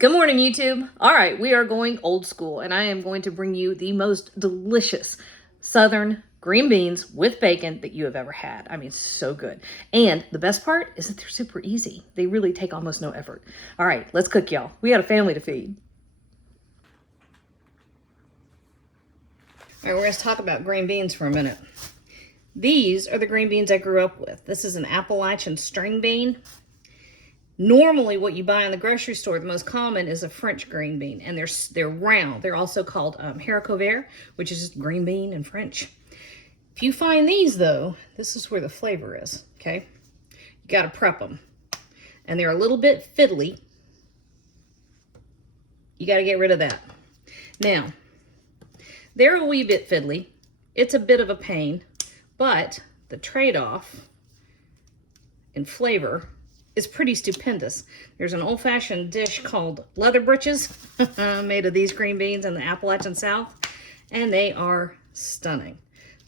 Good morning, YouTube. All right, we are going old school, and I am going to bring you the most delicious Southern green beans with bacon that you have ever had. I mean, so good. And the best part is that they're super easy. They really take almost no effort. All right, let's cook, y'all. We got a family to feed. All right, we're going to talk about green beans for a minute. These are the green beans I grew up with. This is an Appalachian string bean. Normally, what you buy in the grocery store, the most common is a French green bean, and they're round. They're also called haricot vert, which is just green bean in French. If you find these, though, this is where the flavor is, okay? You got to prep them, and they're a little bit fiddly. You got to get rid of that. Now, they're a wee bit fiddly. It's a bit of a pain, but the trade-off in flavor is pretty stupendous. There's an old-fashioned dish called leather britches made of these green beans in the Appalachian South, and they are stunning.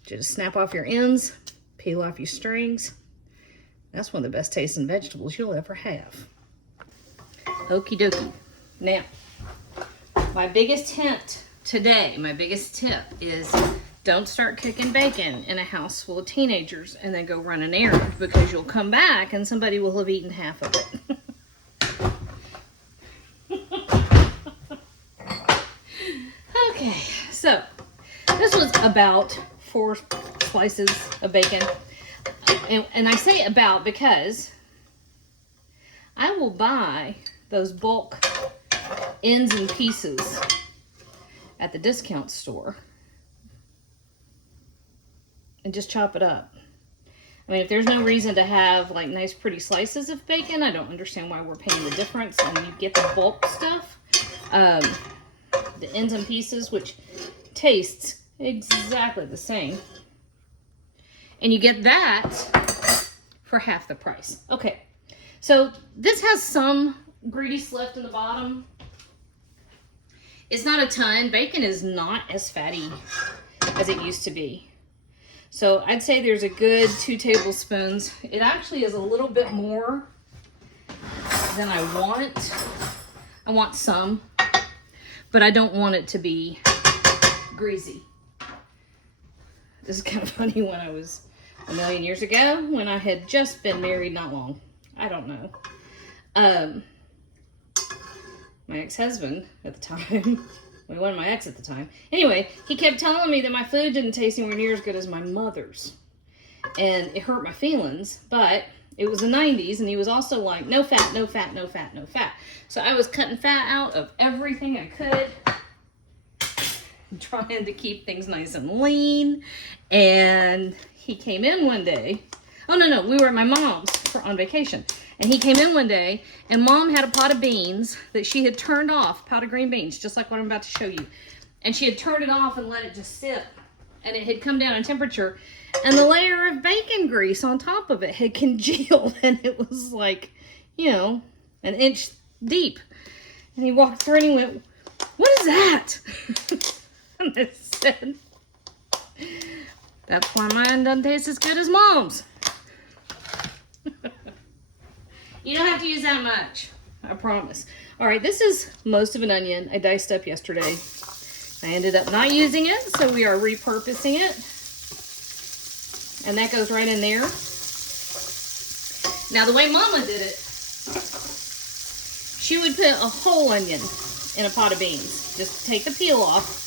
Just snap off your ends, peel off your strings. That's one of the best tasting vegetables you'll ever have. Okie dokie. Now, my biggest hint today, my biggest tip is don't start cooking bacon in a house full of teenagers and then go run an errand, because you'll come back and somebody will have eaten half of it. Okay, so this was about 4 slices of bacon. And I say about because I will buy those bulk ends and pieces at the discount store and just chop it up. I mean, if there's no reason to have like nice pretty slices of bacon, I don't understand why we're paying the difference. And you get the bulk stuff, the ends and pieces, which tastes exactly the same. And you get that for half the price. Okay, so this has some grease left in the bottom. It's not a ton. Bacon is not as fatty as it used to be. So I'd say there's a good 2 tablespoons. It actually is a little bit more than I want. I want some, but I don't want it to be greasy. This is kind of funny. When I was a million years ago, when I had just been married not long. I don't know. My ex-husband at the time, well, he wasn't my ex at the time. Anyway, he kept telling me that my food didn't taste anywhere near as good as my mother's. And it hurt my feelings, but it was the 90s, and he was also like, no fat, no fat, no fat, no fat. So I was cutting fat out of everything I could, trying to keep things nice and lean. And he came in one day. Oh, no, we were at my mom's on vacation. And he came in one day, and Mom had a pot of beans that she had turned off, pot of green beans, just like what I'm about to show you. And she had turned it off and let it just sit. And it had come down in temperature. And the layer of bacon grease on top of it had congealed. And it was like, you know, an inch deep. And he walked through and he went, "What is that?" And I said, "That's why mine doesn't taste as good as Mom's." You don't have to use that much, I promise. All right, this is most of an onion I diced up yesterday. I ended up not using it, so we are repurposing it. And that goes right in there. Now, the way Mama did it, she would put a whole onion in a pot of beans. Just take the peel off.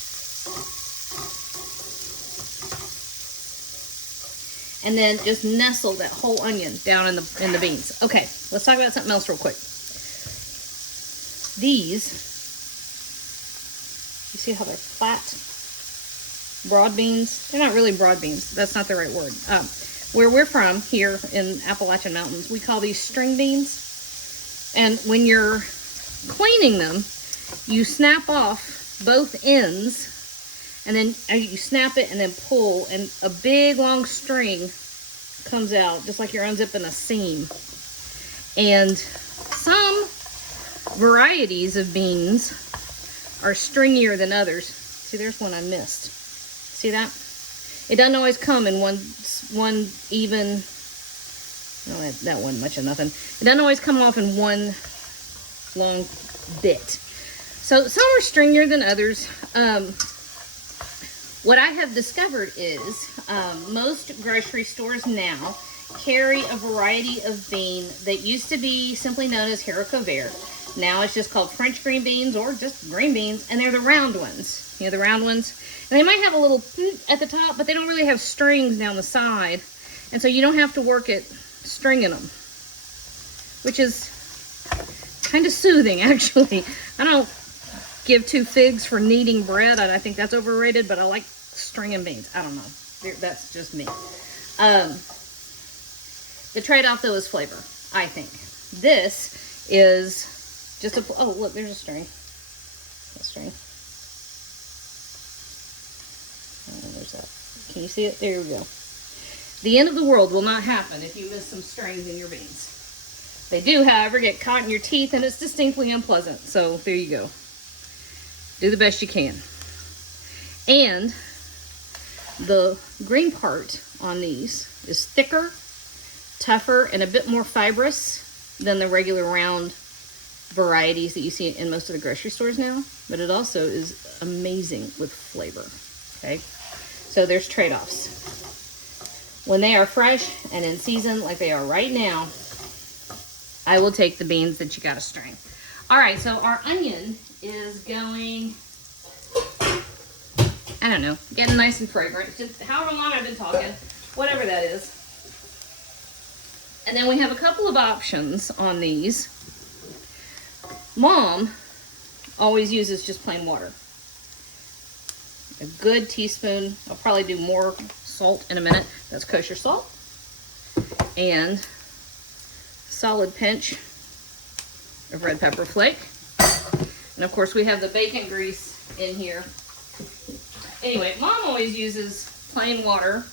And then just nestle that whole onion down in the beans. Okay, let's talk about something else real quick. These, you see how they're flat? Broad beans. They're not really broad beans. That's not the right word. Where we're from, here in Appalachian Mountains, we call these string beans. And when you're cleaning them, you snap off both ends. And then you snap it and then pull, and a big long string comes out, just like you're unzipping a seam. And some varieties of beans are stringier than others. See, there's one I missed. See that? It doesn't always come in one even, no, that wasn't much of nothing. It doesn't always come off in one long bit. So some are stringier than others. What I have discovered is most grocery stores now carry a variety of bean that used to be simply known as haricot vert. Now it's just called French green beans or just green beans, and they're the round ones. You know, the round ones. And they might have a little at the top, but they don't really have strings down the side. And so you don't have to work at stringing them, which is kind of soothing, actually. I don't give two figs for kneading bread. I think that's overrated, but I like stringing beans. I don't know. That's just me. The trade-off, though, is flavor, I think. This is just a... Oh, look, there's a string. A string. Oh, there's that. Can you see it? There we go. The end of the world will not happen if you miss some strings in your beans. They do, however, get caught in your teeth, and it's distinctly unpleasant. So there you go. Do the best you can. And the green part on these is thicker, tougher, and a bit more fibrous than the regular round varieties that you see in most of the grocery stores now. But it also is amazing with flavor. Okay, so there's trade-offs. When they are fresh and in season like they are right now, I will take the beans that you got to string. All right, so our onion is going, I don't know, getting nice and fragrant. Just however long I've been talking, whatever that is. And then we have a couple of options on these. Mom always uses just plain water. A good teaspoon. I'll probably do more salt in a minute. That's kosher salt. And solid pinch of red pepper flake. And of course we have the bacon grease in here. Anyway, Mom always uses plain water.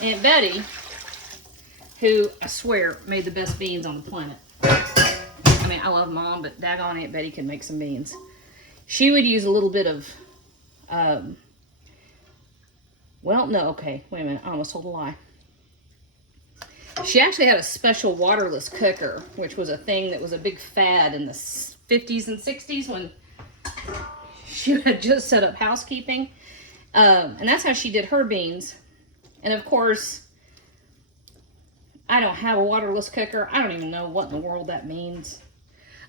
Aunt Betty, who I swear made the best beans on the planet. I mean, I love Mom, but daggone Aunt Betty can make some beans. She would use a little bit of, well, no, okay, wait a minute, I almost told a lie. She actually had a special waterless cooker, which was a thing that was a big fad in the 50s and 60s when she had just set up housekeeping. And that's how she did her beans. And of course, I don't have a waterless cooker. I don't even know what in the world that means.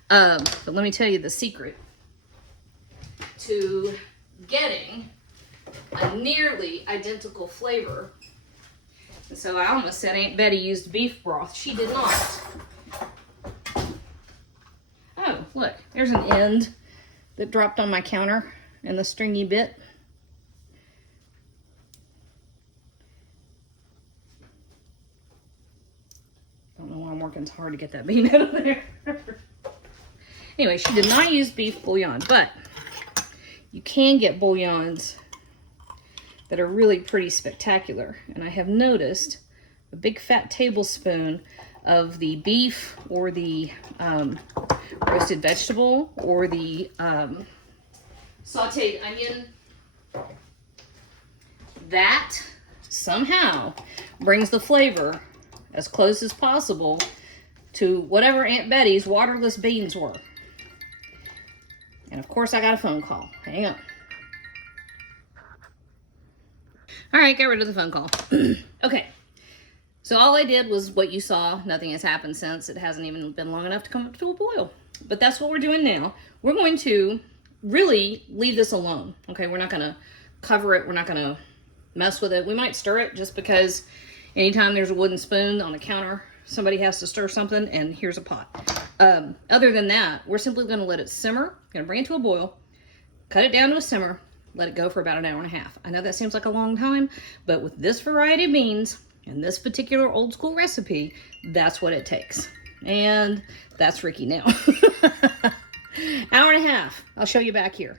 But let me tell you the secret to getting a nearly identical flavor. And so I almost said Aunt Betty used beef broth. She did not. Oh, look, there's an end that dropped on my counter and the stringy bit. I don't know why I'm working so hard to get that bean out of there. Anyway, she did not use beef bouillon, but you can get bouillons that are really pretty spectacular. And I have noticed a big fat tablespoon of the beef or the roasted vegetable or the sauteed onion. That somehow brings the flavor as close as possible to whatever Aunt Betty's waterless beans were. And of course I got a phone call. Hang on. All right, got rid of the phone call. Okay, so all I did was what you saw. Nothing has happened since. It hasn't even been long enough to come up to a boil. But that's what we're doing now. We're going to really leave this alone. Okay, we're not going to cover it. We're not going to mess with it. We might stir it just because anytime there's a wooden spoon on the counter, somebody has to stir something, and here's a pot. Other than that, we're simply going to let it simmer. Going to bring it to a boil, cut it down to a simmer, let it go for about an hour and a half. I know that seems like a long time, but with this variety of beans and this particular old school recipe, that's what it takes. And that's Ricky now. Hour and a half. I'll show you back here.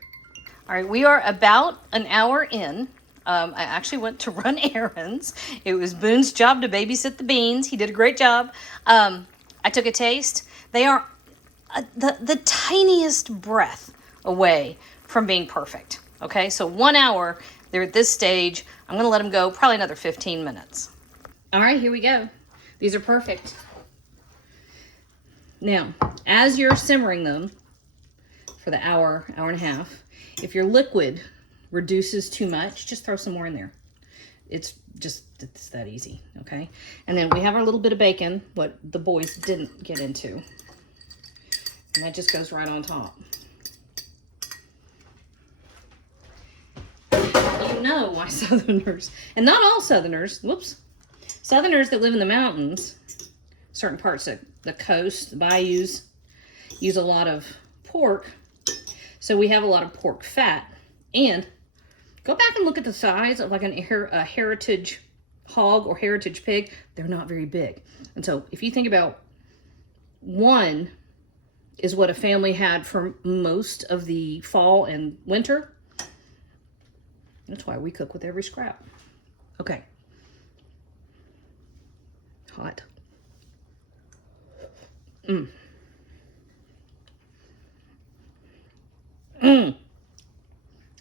All right, we are about an hour in. I actually went to run errands. It was Boone's job to babysit the beans. He did a great job. I took a taste. They are the tiniest breath away from being perfect. Okay, so 1 hour, they're at this stage. I'm going to let them go probably another 15 minutes. All right, here we go. These are perfect. Now, as you're simmering them for the hour, hour and a half, if your liquid reduces too much, just throw some more in there. It's that easy, okay? And then we have our little bit of bacon, what the boys didn't get into. And that just goes right on top. You know why Southerners, and not all Southerners, whoops, Southerners that live in the mountains, certain parts of the coast, the bayous, use a lot of pork. So we have a lot of pork fat. And go back and look at the size of like a heritage hog or heritage pig. They're not very big. And so if you think about one is what a family had for most of the fall and winter, that's why we cook with every scrap. Okay. Hot.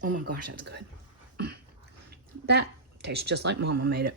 Oh my gosh, that's good. That tastes just like Mama made it.